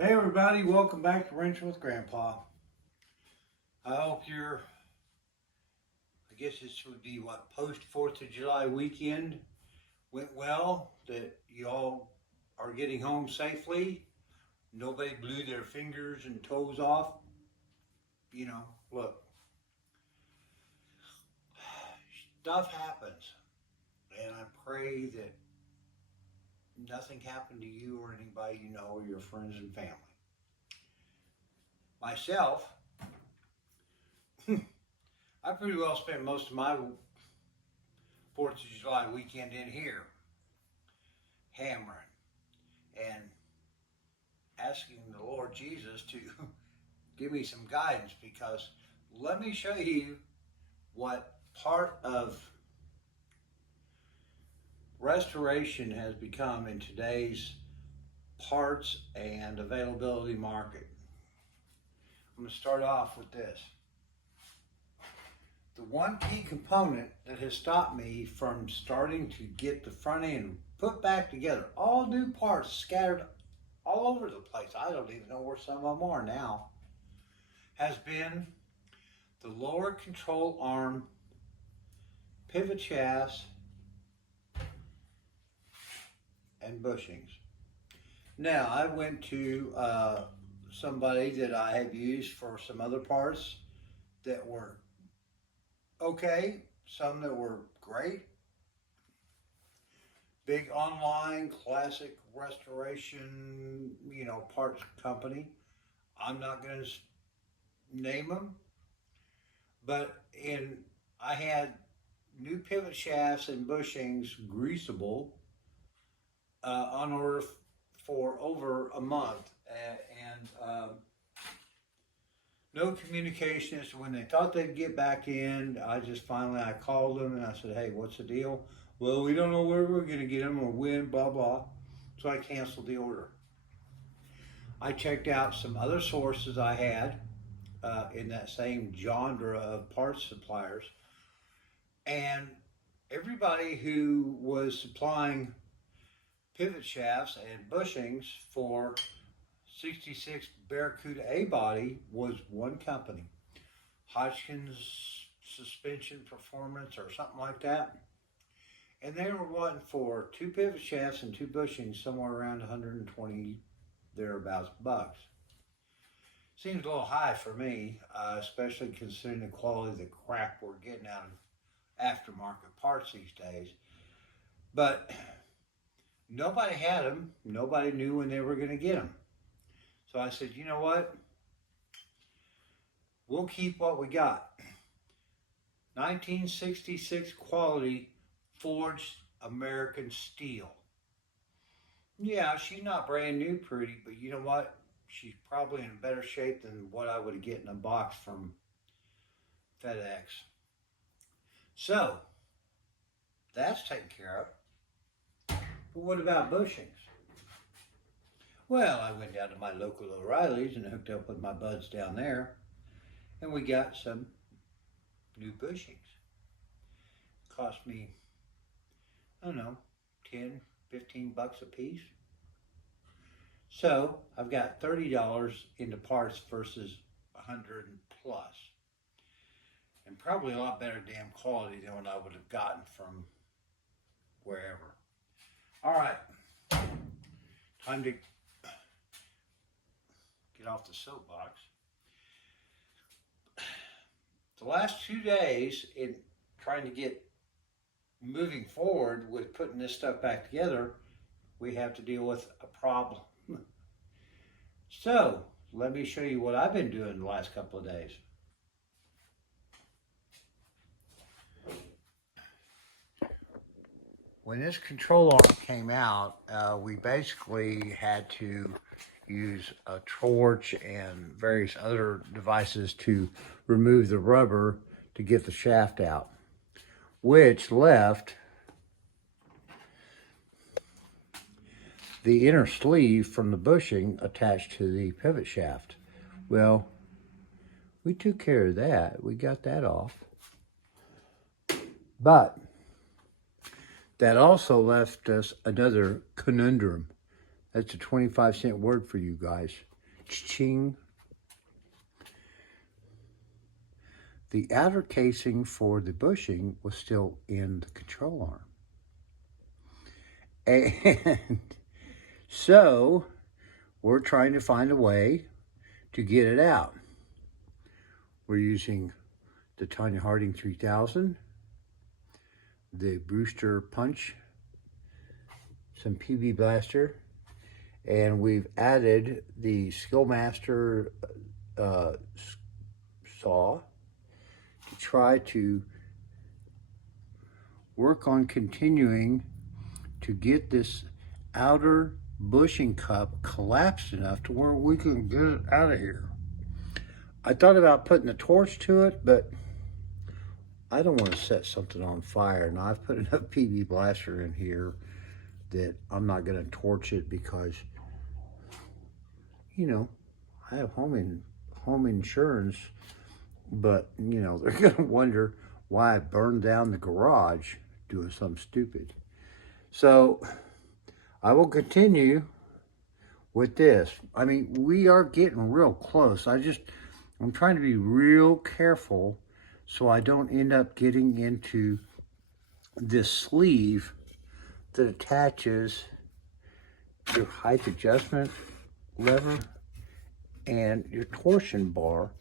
Hey everybody, welcome back to Wrenching with Grandpa. I hope I guess this would be what, post 4th of July weekend went well, that you all are getting home safely. Nobody blew their fingers and toes off. Look, stuff happens, and I pray that nothing happened to you or anybody you know or your friends and family. Myself, I pretty well spent most of my 4th of July weekend in here, hammering and asking the Lord Jesus to give me some guidance, because let me show you what part of restoration has become in today's parts and availability market. I'm going to start off with this. The one key component that has stopped me from starting to get the front end put back together, all new parts scattered all over the place, I don't even know where some of them are now, has been the lower control arm pivot shafts and bushings. Now, I went to somebody that I have used for some other parts that were okay, some that were great. Big online classic restoration, parts company. I'm not going to name them, but I had new pivot shafts and bushings greasable on order for over a month, and no communication as to when they thought they'd get back in. I called them and I said, hey, what's the deal? Well, we don't know where we're going to get them or when, blah, blah. So I canceled the order. I checked out some other sources I had in that same genre of parts suppliers, and everybody who was supplying pivot shafts and bushings for 66 Barracuda A-body was one company, Hodgkins Suspension Performance or something like that. And they were wanting for two pivot shafts and two bushings somewhere around 120 thereabouts bucks. Seems a little high for me, especially considering the quality of the crap we're getting out of aftermarket parts these days. But nobody had them. Nobody knew when they were going to get them. So I said, you know what? We'll keep what we got. 1966 quality forged American steel. Yeah, she's not brand new pretty, but you know what? She's probably in better shape than what I would get in a box from FedEx. So, that's taken care of. But what about bushings? Well, I went down to my local O'Reilly's and hooked up with my buds down there, and we got some new bushings. Cost me, I don't know, 10, 15 bucks a piece. So I've got $30 into parts versus 100 plus. And probably a lot better damn quality than what I would have gotten from wherever. All right, time to get off the soapbox. The last 2 days in trying to get moving forward with putting this stuff back together, we have to deal with a problem. So let me show you what I've been doing the last couple of days. When this control arm came out, we basically had to use a torch and various other devices to remove the rubber to get the shaft out, which left the inner sleeve from the bushing attached to the pivot shaft. Well, we took care of that. We got that off. But that also left us another conundrum. That's a 25-cent word for you guys. Ching. The outer casing for the bushing was still in the control arm. And so we're trying to find a way to get it out. We're using the Tonya Harding 3000, the Brewster Punch, some PB Blaster, and we've added the Skillmaster saw to try to work on continuing to get this outer bushing cup collapsed enough to where we can get it out of here. I thought about putting a torch to it, but I don't want to set something on fire. Now, I've put enough PB Blaster in here that I'm not going to torch it because, you know, I have home insurance, but, you know, they're going to wonder why I burned down the garage doing something stupid. So I will continue with this. I mean, we are getting real close. I'm trying to be real careful so I don't end up getting into this sleeve that attaches your height adjustment lever and your torsion bar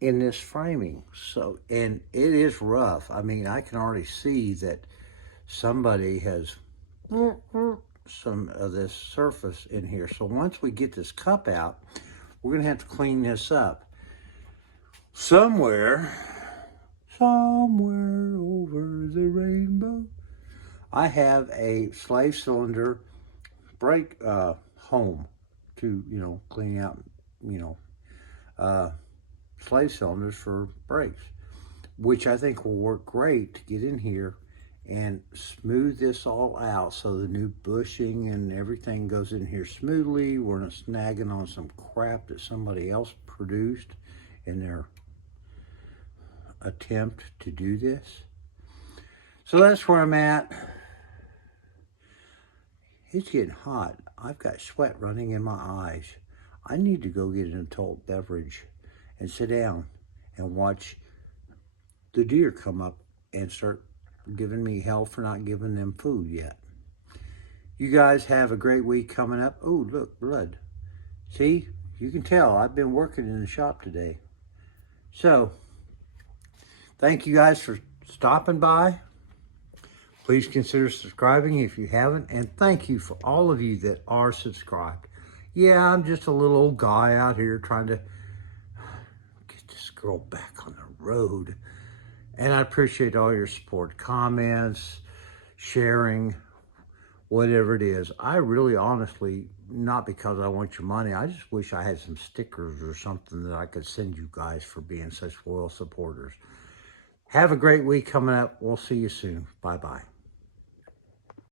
in this framing. So, and it is rough. I mean, I can already see that somebody has some of this surface in here. So once we get this cup out, we're gonna have to clean this up. Somewhere over the rainbow, I have a slave cylinder brake home to, you know, clean out, you know, slave cylinders for brakes, which I think will work great to get in here and smooth this all out so the new bushing and everything goes in here smoothly. We're not snagging on some crap that somebody else produced in their attempt to do this. So that's where I'm at. It's getting hot. I've got sweat running in my eyes. I need to go get an adult beverage and sit down and watch the deer come up and start giving me hell for not giving them food yet. You guys have a great week coming up. Oh, look, blood. See, you can tell I've been working in the shop today. So, thank you guys for stopping by. Please consider subscribing if you haven't. And thank you for all of you that are subscribed. Yeah, I'm just a little old guy out here trying to get this girl back on the road. And I appreciate all your support, comments, sharing, whatever it is. I really honestly, not because I want your money, I just wish I had some stickers or something that I could send you guys for being such loyal supporters. Have a great week coming up. We'll see you soon. Bye-bye.